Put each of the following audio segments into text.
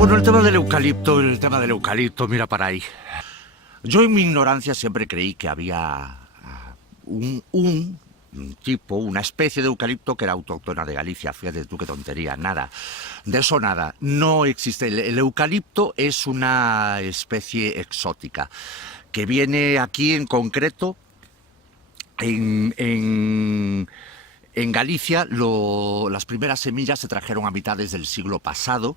Bueno, el tema del eucalipto, mira para ahí. Yo en mi ignorancia siempre creí que había un tipo, una especie de eucalipto que era autóctona de Galicia. Fíjate tú qué tontería, nada. De eso nada, no existe. El eucalipto es una especie exótica que viene aquí en concreto en Galicia. Las primeras semillas se trajeron a mitades del siglo pasado.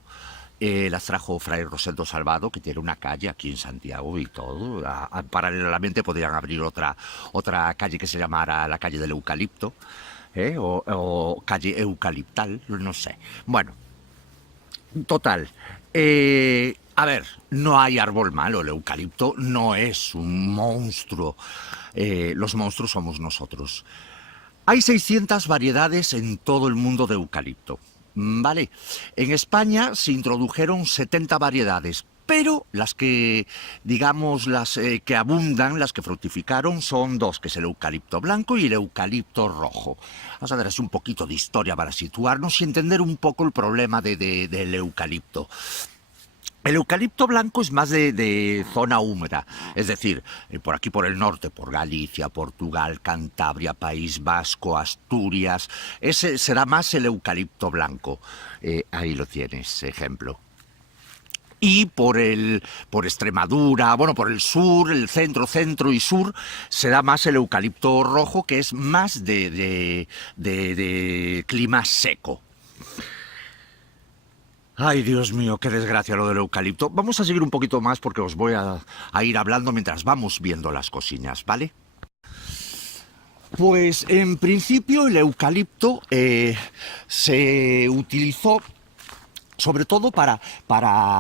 Las trajo Fray Rosendo Salvado, que tiene una calle aquí en Santiago y todo. Paralelamente podrían abrir otra calle que se llamara la calle del eucalipto, o calle eucaliptal, no sé. Bueno, total. A ver, no hay árbol malo, el eucalipto no es un monstruo. Los monstruos somos nosotros. Hay 600 variedades en todo el mundo de eucalipto. Vale, en España se introdujeron 70 variedades, pero las que, digamos, las que abundan, las que fructificaron, son dos, que es el eucalipto blanco y el eucalipto rojo. Vamos a ver así un poquito de historia para situarnos y entender un poco el problema del eucalipto. El eucalipto blanco es más de zona húmeda, es decir, por aquí por el norte, por Galicia, Portugal, Cantabria, País Vasco, Asturias. Ese será más el eucalipto blanco. Ahí lo tienes, ejemplo. Y por Extremadura, bueno, por el sur, el centro y sur, será más el eucalipto rojo, que es más de clima seco. Ay, Dios mío, qué desgracia lo del eucalipto. Vamos a seguir un poquito más porque os voy a ir hablando mientras vamos viendo las cosillas, ¿vale? Pues en principio el eucalipto se utilizó sobre todo para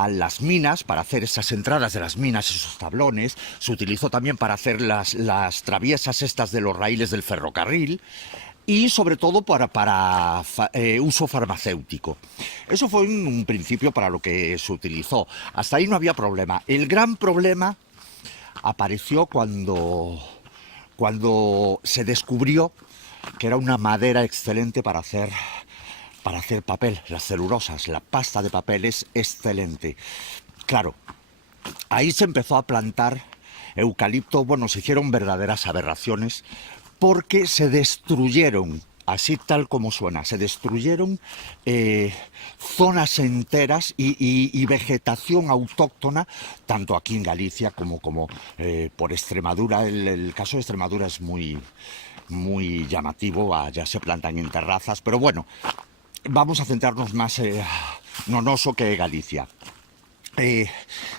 las minas, para hacer esas entradas de las minas, esos tablones. Se utilizó también para hacer las traviesas estas de los raíles del ferrocarril. Y sobre todo para uso farmacéutico. Eso fue en un principio para lo que se utilizó. Hasta ahí no había problema. El gran problema apareció cuando se descubrió que era una madera excelente para hacer papel. Las celulosas, la pasta de papel es excelente. Claro, ahí se empezó a plantar eucalipto. Bueno, se hicieron verdaderas aberraciones, porque se destruyeron, así tal como suena, se destruyeron zonas enteras y vegetación autóctona, tanto aquí en Galicia como por Extremadura. El caso de Extremadura es muy llamativo, allá se plantan en terrazas, pero bueno, vamos a centrarnos más en Onoso que Galicia.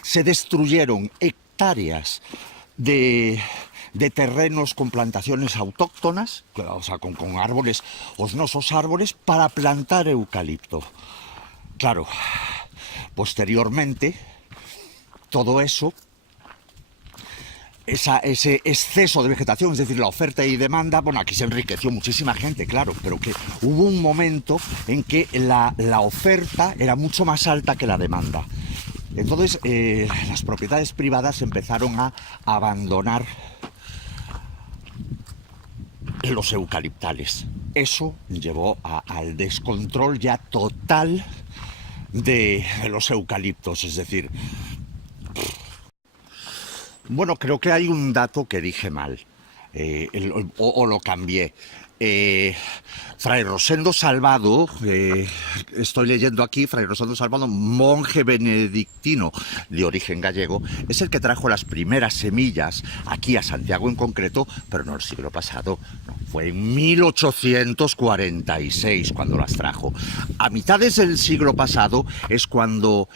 Se destruyeron hectáreas de terrenos con plantaciones autóctonas, o sea, con árboles, osnosos árboles, para plantar eucalipto. Claro, posteriormente, todo eso, ese exceso de vegetación, es decir, la oferta y demanda, bueno, aquí se enriqueció muchísima gente, claro, pero que hubo un momento en que la oferta era mucho más alta que la demanda. Entonces, las propiedades privadas empezaron a abandonar los eucaliptales. Eso llevó al descontrol ya total de los eucaliptos, es decir... Bueno, creo que hay un dato que dije mal, o lo cambié. Fray Rosendo Salvado, estoy leyendo aquí, Fray Rosendo Salvado, monje benedictino de origen gallego, es el que trajo las primeras semillas aquí a Santiago en concreto, pero no el siglo pasado, no, fue en 1846 cuando las trajo. A mitades del siglo pasado es cuando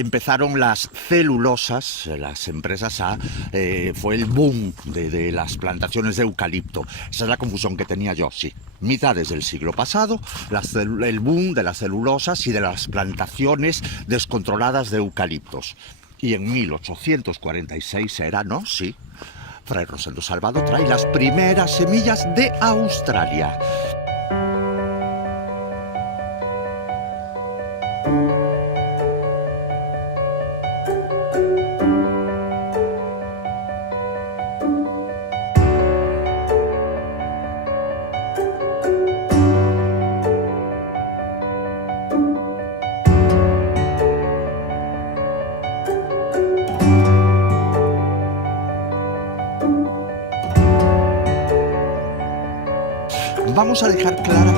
empezaron las celulosas, las empresas fue el boom de las plantaciones de eucalipto. Esa es la confusión que tenía yo, sí. Mitades del siglo pasado, el boom de las celulosas y de las plantaciones descontroladas de eucaliptos. Y en 1846 era, ¿no? Sí. Fray Rosendo Salvado trae las primeras semillas de Australia. Vamos a dejar clara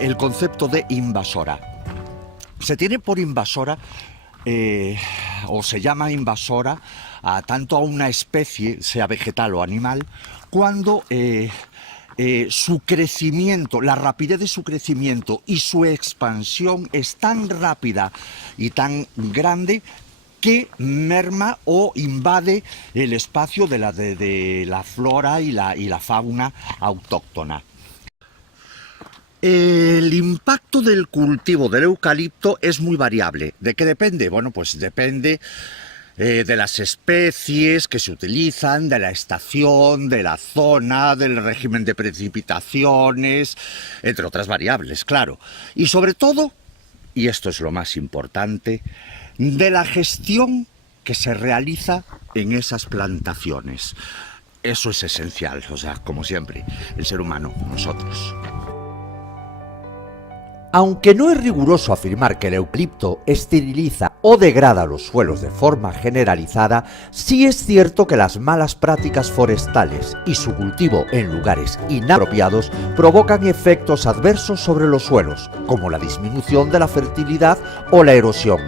el concepto de invasora. Se tiene por invasora, o se llama invasora, tanto a una especie, sea vegetal o animal, cuando su crecimiento, la rapidez de su crecimiento y su expansión es tan rápida y tan grande que merma o invade el espacio de la flora y la fauna autóctona. El impacto del cultivo del eucalipto es muy variable. ¿De qué depende? Bueno, pues depende de las especies que se utilizan, de la estación, de la zona, del régimen de precipitaciones, entre otras variables, claro. Y sobre todo, y esto es lo más importante, de la gestión que se realiza en esas plantaciones. Eso es esencial, o sea, como siempre, el ser humano, nosotros. Aunque no es riguroso afirmar que el eucalipto esteriliza o degrada los suelos de forma generalizada, sí es cierto que las malas prácticas forestales y su cultivo en lugares inapropiados provocan efectos adversos sobre los suelos, como la disminución de la fertilidad o la erosión.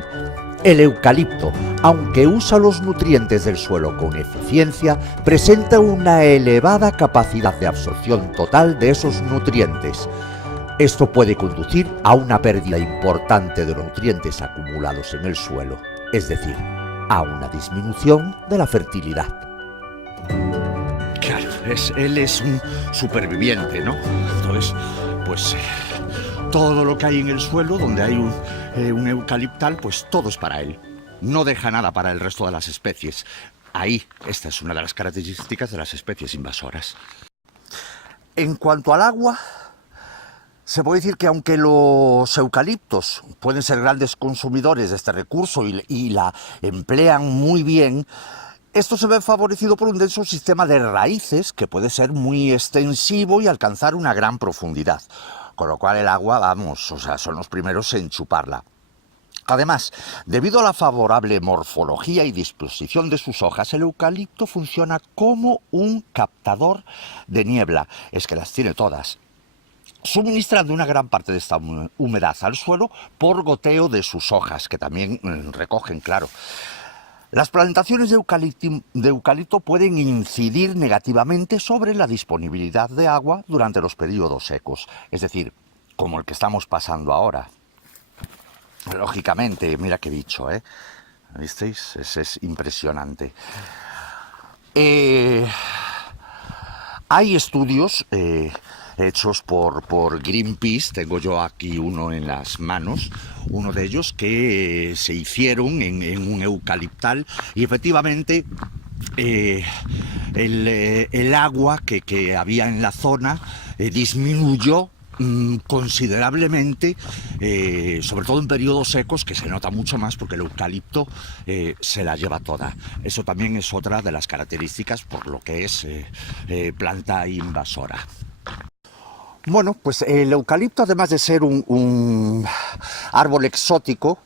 El eucalipto, aunque usa los nutrientes del suelo con eficiencia, presenta una elevada capacidad de absorción total de esos nutrientes. Esto puede conducir a una pérdida importante de los nutrientes acumulados en el suelo, es decir, a una disminución de la fertilidad. Claro, él es un superviviente, ¿no? Entonces, pues todo lo que hay en el suelo, donde hay un eucaliptal, pues todo es para él. No deja nada para el resto de las especies. Ahí, esta es una de las características de las especies invasoras. En cuanto al agua, se puede decir que aunque los eucaliptos pueden ser grandes consumidores de este recurso y la emplean muy bien, esto se ve favorecido por un denso sistema de raíces que puede ser muy extensivo y alcanzar una gran profundidad. Con lo cual el agua, vamos, o sea, son los primeros en chuparla. Además, debido a la favorable morfología y disposición de sus hojas, el eucalipto funciona como un captador de niebla. Es que las tiene todas. Suministrando una gran parte de esta humedad al suelo por goteo de sus hojas, que también recogen, claro. Las plantaciones de eucalipto pueden incidir negativamente sobre la disponibilidad de agua durante los periodos secos, es decir, como el que estamos pasando ahora. Lógicamente, mira qué dicho, ¿eh? ¿Visteis? Es impresionante. Hay estudios hechos por Greenpeace, tengo yo aquí uno en las manos, uno de ellos que se hicieron en un eucaliptal y efectivamente el agua que había en la zona disminuyó considerablemente, sobre todo en periodos secos, que se nota mucho más porque el eucalipto se la lleva toda. Eso también es otra de las características por lo que es planta invasora. Bueno, pues el eucalipto, además de ser un árbol exótico,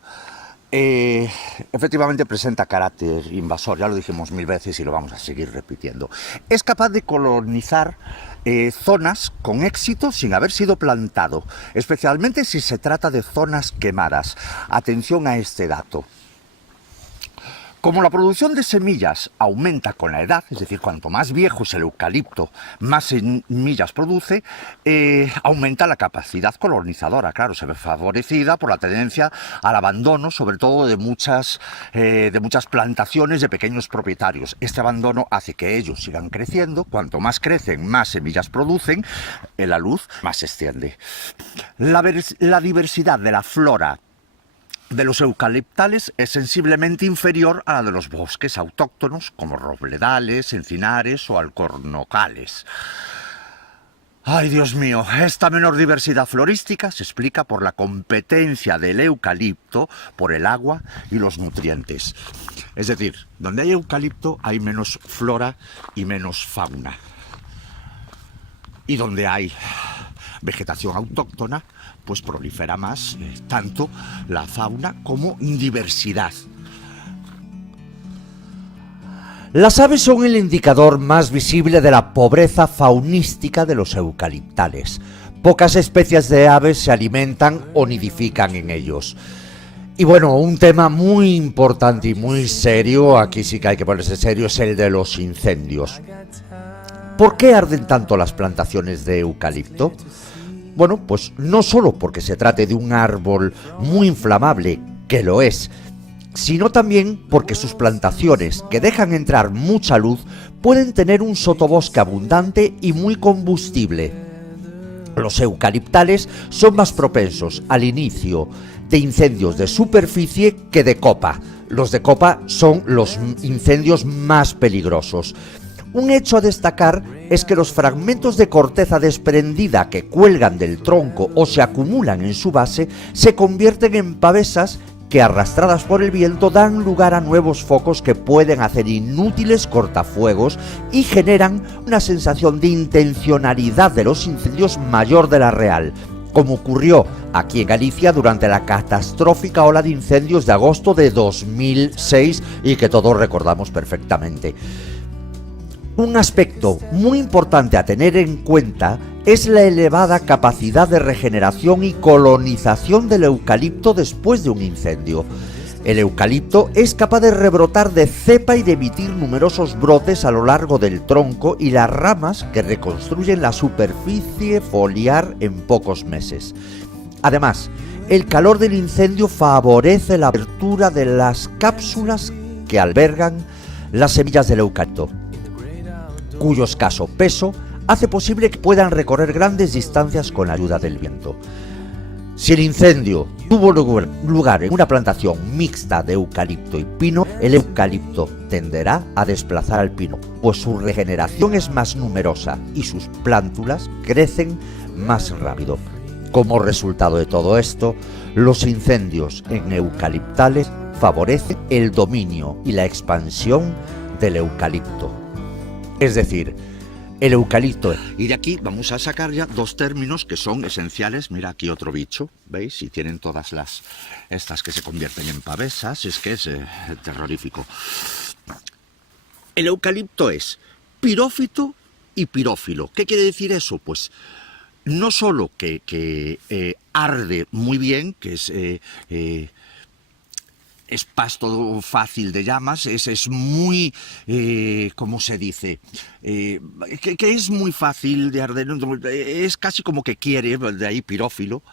efectivamente presenta carácter invasor, ya lo dijimos 1000 veces y lo vamos a seguir repitiendo. Es capaz de colonizar zonas con éxito sin haber sido plantado, especialmente si se trata de zonas quemadas. Atención a este dato. Como la producción de semillas aumenta con la edad, es decir, cuanto más viejo es el eucalipto, más semillas produce, aumenta la capacidad colonizadora. Claro, se ve favorecida por la tendencia al abandono, sobre todo de muchas plantaciones de pequeños propietarios. Este abandono hace que ellos sigan creciendo. Cuanto más crecen, más semillas producen, la luz más se extiende. La diversidad de la flora de los eucaliptales es sensiblemente inferior a la de los bosques autóctonos como robledales, encinares o alcornocales. Ay, Dios mío, esta menor diversidad florística se explica por la competencia del eucalipto por el agua y los nutrientes. Es decir, donde hay eucalipto hay menos flora y menos fauna. Y donde hay vegetación autóctona, pues prolifera más tanto la fauna como diversidad. Las aves son el indicador más visible de la pobreza faunística de los eucaliptales. Pocas especies de aves se alimentan o nidifican en ellos. Y bueno, un tema muy importante y muy serio, aquí sí que hay que ponerse serio, es el de los incendios. ¿Por qué arden tanto las plantaciones de eucalipto? Bueno, pues no solo porque se trate de un árbol muy inflamable, que lo es, sino también porque sus plantaciones, que dejan entrar mucha luz, pueden tener un sotobosque abundante y muy combustible. Los eucaliptales son más propensos al inicio de incendios de superficie que de copa. Los de copa son los incendios más peligrosos. Un hecho a destacar es que los fragmentos de corteza desprendida que cuelgan del tronco o se acumulan en su base se convierten en pavesas que, arrastradas por el viento, dan lugar a nuevos focos que pueden hacer inútiles cortafuegos y generan una sensación de intencionalidad de los incendios mayor de la real, como ocurrió aquí en Galicia durante la catastrófica ola de incendios de agosto de 2006 y que todos recordamos perfectamente. Un aspecto muy importante a tener en cuenta es la elevada capacidad de regeneración y colonización del eucalipto después de un incendio. El eucalipto es capaz de rebrotar de cepa y de emitir numerosos brotes a lo largo del tronco y las ramas que reconstruyen la superficie foliar en pocos meses. Además, el calor del incendio favorece la apertura de las cápsulas que albergan las semillas del eucalipto, cuyo escaso peso hace posible que puedan recorrer grandes distancias con la ayuda del viento. Si el incendio tuvo lugar en una plantación mixta de eucalipto y pino, el eucalipto tenderá a desplazar al pino, pues su regeneración es más numerosa y sus plántulas crecen más rápido. Como resultado de todo esto, los incendios en eucaliptales favorecen el dominio y la expansión del eucalipto. Es decir, el eucalipto. Y de aquí vamos a sacar ya dos términos que son esenciales. Mira aquí otro bicho, ¿veis? Y tienen todas estas que se convierten en pavesas, es que es terrorífico. El eucalipto es pirófito y pirófilo. ¿Qué quiere decir eso? Pues no solo que arde muy bien, que es pasto fácil de llamas, es muy, ¿cómo se dice? Que es muy fácil de arder, es casi como que quiere, de ahí pirófilo,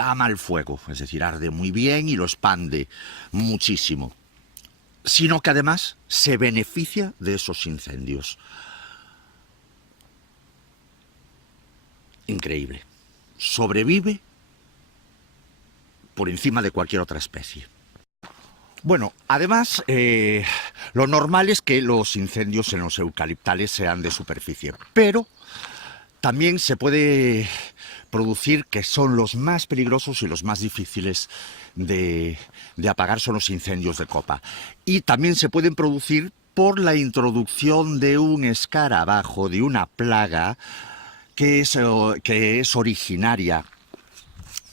ama el fuego, es decir, arde muy bien y lo expande muchísimo, sino que además se beneficia de esos incendios. Increíble. Sobrevive por encima de cualquier otra especie. Bueno, además, lo normal es que los incendios en los eucaliptales sean de superficie, pero también se puede producir, que son los más peligrosos y los más difíciles de apagar, son los incendios de copa. Y también se pueden producir por la introducción de un escarabajo, de una plaga que es originaria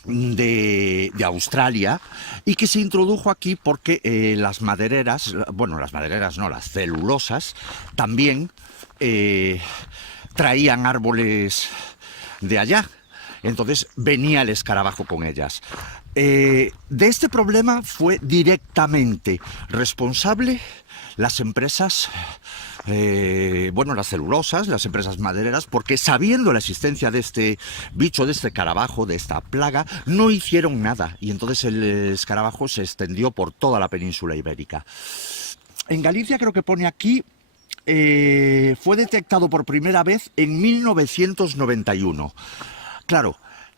de Australia y que se introdujo aquí porque las madereras, bueno, las madereras no, las celulosas, también traían árboles de allá. Entonces venía el escarabajo con ellas. De este problema fue directamente responsable las empresas, las celulosas, las empresas madereras, porque sabiendo la existencia de este bicho, de este escarabajo, de esta plaga, no hicieron nada. Y entonces el escarabajo se extendió por toda la península ibérica. En Galicia creo que pone aquí, fue detectado por primera vez en 1991. Claro,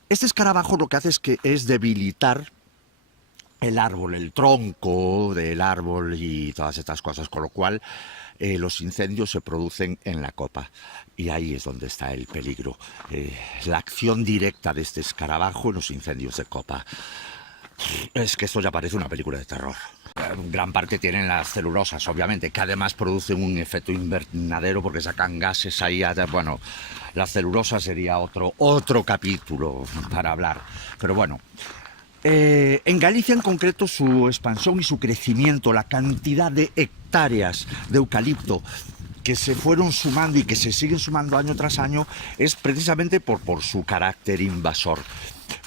este escarabajo lo que hace es debilitar el árbol, el tronco del árbol y todas estas cosas, con lo cual los incendios se producen en la copa. Y ahí es donde está el peligro, la acción directa de este escarabajo en los incendios de copa. Es que esto ya parece una película de terror. Gran parte tienen las celulosas, obviamente, que además producen un efecto invernadero porque sacan gases ahí. Bueno, las celulosas sería otro capítulo para hablar. Pero bueno, en Galicia en concreto su expansión y su crecimiento, la cantidad de hectáreas de eucalipto que se fueron sumando y que se siguen sumando año tras año es precisamente por su carácter invasor.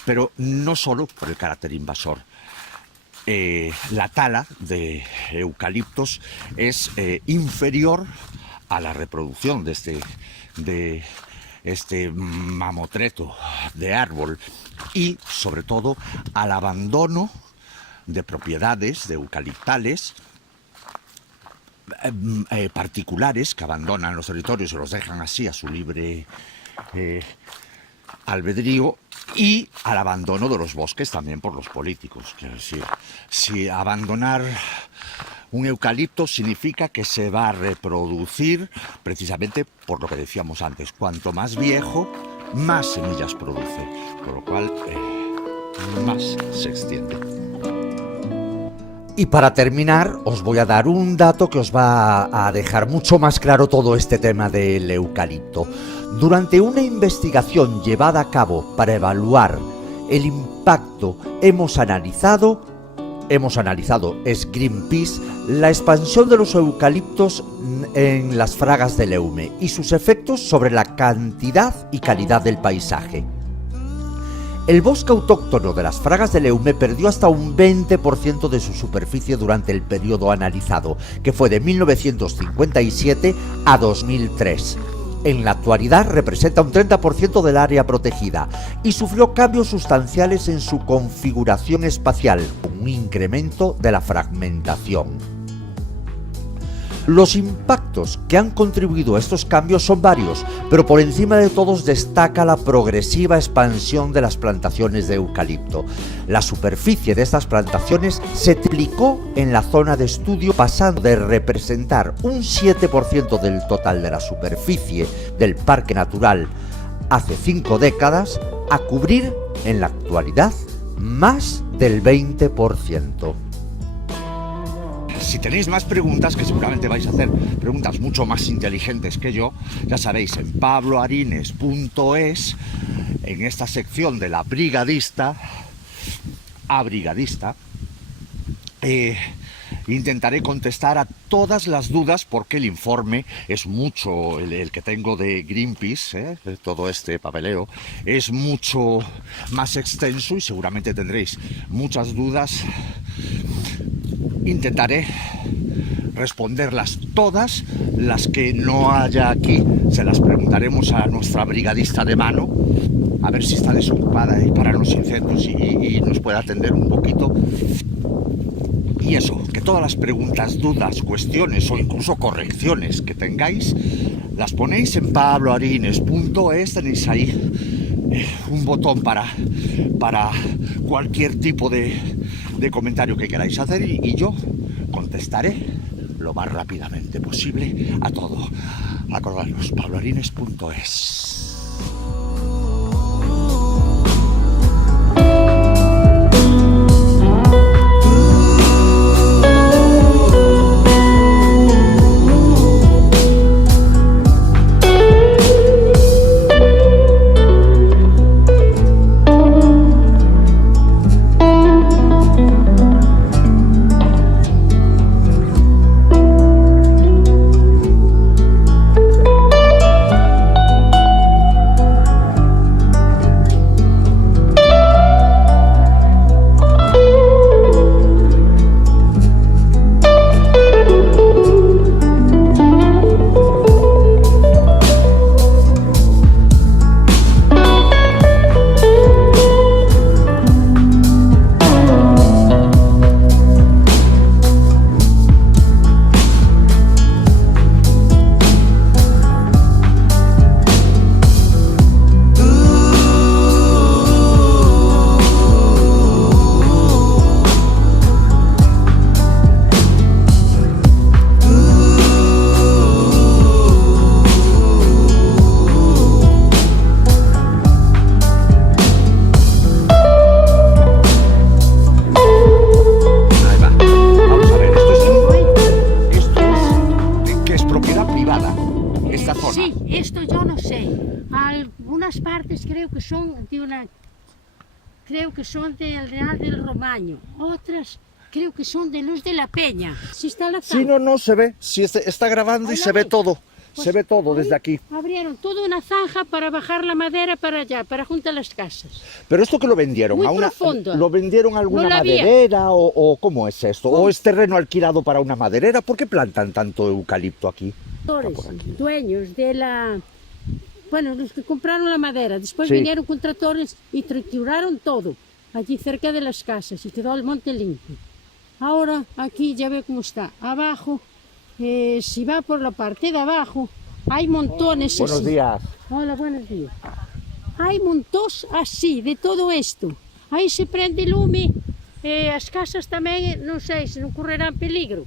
Pero no solo por el carácter invasor. La tala de eucaliptos es inferior a la reproducción de este mamotreto de árbol y sobre todo al abandono de propiedades de eucaliptales particulares que abandonan los territorios y los dejan así a su libre albedrío, y al abandono de los bosques también por los políticos. Quiero decir, si abandonar un eucalipto significa que se va a reproducir precisamente por lo que decíamos antes, cuanto más viejo, más semillas produce, con lo cual más se extiende. Y para terminar, os voy a dar un dato que os va a dejar mucho más claro todo este tema del eucalipto. Durante una investigación llevada a cabo para evaluar el impacto, hemos analizado, es Greenpeace, la expansión de los eucaliptos en las fragas del Eume y sus efectos sobre la cantidad y calidad del paisaje. El bosque autóctono de las fragas del Eume perdió hasta un 20% de su superficie durante el periodo analizado, que fue de 1957 a 2003. En la actualidad representa un 30% del área protegida y sufrió cambios sustanciales en su configuración espacial, con un incremento de la fragmentación. Los impactos que han contribuido a estos cambios son varios, pero por encima de todos destaca la progresiva expansión de las plantaciones de eucalipto. La superficie de estas plantaciones se triplicó en la zona de estudio, pasando de representar un 7% del total de la superficie del parque natural hace 5 décadas a cubrir en la actualidad más del 20%. Si tenéis más preguntas, que seguramente vais a hacer preguntas mucho más inteligentes que yo, ya sabéis, en pabloarines.es, en esta sección de la brigadista, intentaré contestar a todas las dudas, porque el informe es mucho, el que tengo de Greenpeace, de todo este papeleo, es mucho más extenso y seguramente tendréis muchas dudas. Intentaré responderlas todas, las que no haya aquí se las preguntaremos a nuestra brigadista de mano, a ver si está desocupada y para los incendios y nos puede atender un poquito. Y eso, que todas las preguntas, dudas, cuestiones o incluso correcciones que tengáis, las ponéis en pabloarines.es, tenéis ahí un botón para cualquier tipo de comentario que queráis hacer y yo contestaré lo más rápidamente posible a todo. Acordaros, pabloarines.es. privada, esta zona. Sí, esto yo no sé. Algunas partes creo que son del Real del Romaño, otras creo que son de Luz de la Peña. ¿Sí está la Sí, no, se ve. Sí, está grabando y Ahí se la ve ve. todo. Pues Se ve todo ahí desde aquí. Abrieron toda una zanja para bajar la madera para allá, para junto a las casas. Pero esto que lo vendieron Muy a una, profundo. ¿lo vendieron a alguna No la había. maderera o cómo es esto? ¿O ¿Cómo? es terreno alquilado para una maderera? ¿Por qué plantan tanto eucalipto aquí? por aquí. Dueños de la... Bueno, los que compraron la madera, después Sí. vinieron con tractores y trituraron todo, allí cerca de las casas, y quedó el monte limpio. Ahora, aquí ya ve cómo está, abajo, si va por la parte de abajo, hay montones Buenos así. días. Hola, buenos días. Hay montones así, de todo esto. Aí se prende lume, as casas tamén, non sei, se non correrán peligro.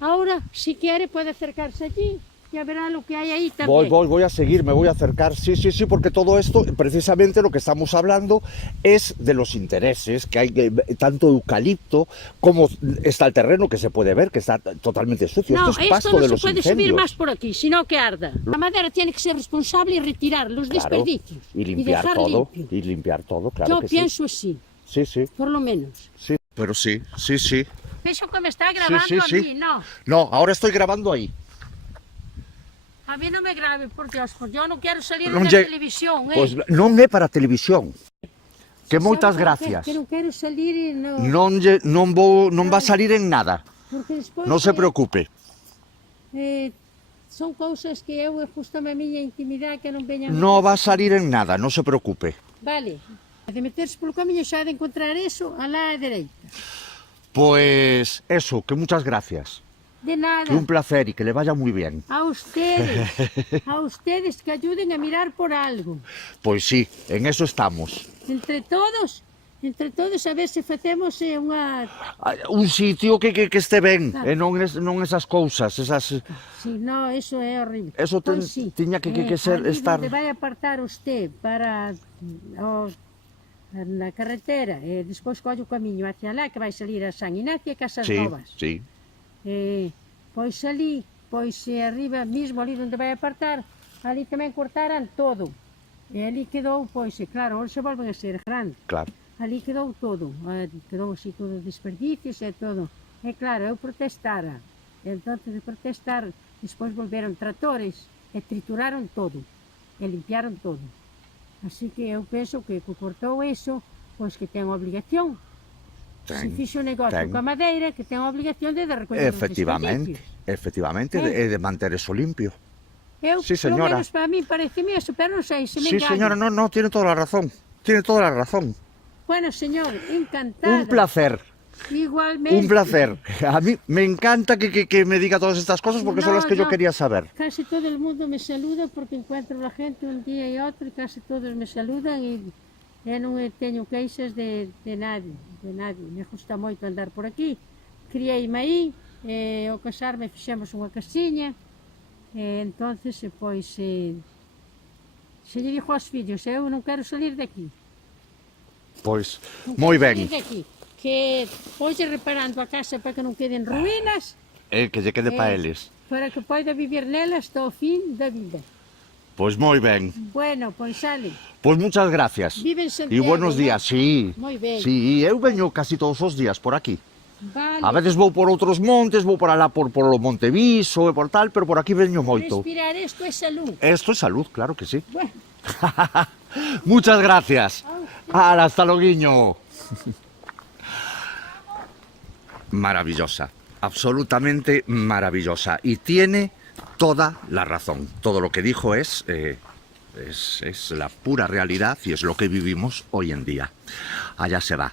Ahora, si quiere, puede acercarse allí, ya verá lo que hay ahí también. Voy a seguir, me voy a acercar. Sí, porque todo esto, precisamente lo que estamos hablando, es de los intereses, que hay tanto eucalipto, como está el terreno que se puede ver, que está totalmente sucio. No, esto es pasto esto no de se los puede incendios. subir más por aquí, sino que arda. La madera tiene que ser responsable y retirar los Claro, desperdicios. y limpiar dejar todo, limpio. y limpiar todo, claro Yo que pienso así, sí. Sí, por lo menos. sí, pero sí. Pienso que me está grabando sí, sí. a mí, no. No, ahora estoy grabando ahí. A mí no me grabe, por Dios, porque yo no quiero salir Non na lle- televisión, Pois non é para televisión. Que moitas Sabe por qué? gracias. Que non quero salir e no... Non va a salir en nada. Porque despois, Non se preocupe. son cousas que eu gustame a miña intimidade que non veñan... Non va a salir en nada, non se preocupe. Vale, de meterse polo camiño xa de encontrar eso, alá á dereita. Pues eso, que muchas gracias. De nada. Que un placer y que le vaya muy bien. A ustedes que ayuden a mirar por algo. Pues sí, en eso estamos. Entre todos a ver se facemos unha... Un sitio que esté ben, Ah. e non esas cousas, esas... Si, no, eso é horrible. Eso Pois sí, tiña que ser, ali estar... donde vai apartar usted para na carretera, e despois colle o camiño hacia lá, que vai salir a San Ignacio e Casas Sí, Novas. sí. Pois ali, arriba, mismo ali onde vai apartar, ali tamén cortaran todo. E ali quedou, pois, claro, hoxe volven a ser grandes. Claro. Ali quedou todo, quedou así todo desperdicios e todo. E claro, eu protestara. Entón, de protestar, despois volveron tratores e trituraron todo, e limpiaron todo. Así que eu penso que cortou eso, pois que ten obligación. Se fixo negocio coa madeira, que ten a obligación de recoller os desperdicios. Efectivamente, de manter eso limpio. Eu, Sí, polo señora. menos para mí pareceme eso, pero non sei se me Sí, engaño. señora, no, tiene toda la razón. Tiene toda la razón. Bueno, señor, encantada. Un placer. Igualmente. Un placer. A mí me encanta que me diga todas estas cosas porque son No, las que yo no. quería saber. Casi todo el mundo me saluda porque encuentro la gente un día y otro y casi todos me saludan y non teño queixas de nadie. Me gusta moito andar por aquí. Criei-me aí, ao casarme fixemos unha casiña, entonces, pois, se lle dixo aos fillos, eu non quero salir de aquí. Pois, Non moi quero ben. salir de aquí. Que pois reparando a casa para que non queden ruínas, Que lle quede para eles. para que poida vivir nela hasta o fin da vida. Pois moi ben. Bueno, pois sale. Pois muchas gracias. Vive en E Santiago, buenos ¿no? días, sí. Moi ben. Sí, eu veño casi todos os días por aquí. Vale. A veces vou por outros montes, vou por alá por o Monte Viso e por tal, pero por aquí veño moito. Respirar isto é salud. Esto es salud, claro que sí. Bueno, Muchas gracias. Hasta luego. Maravillosa, absolutamente maravillosa. Y tiene toda la razón. Todo lo que dijo es la pura realidad y es lo que vivimos hoy en día. Allá se va.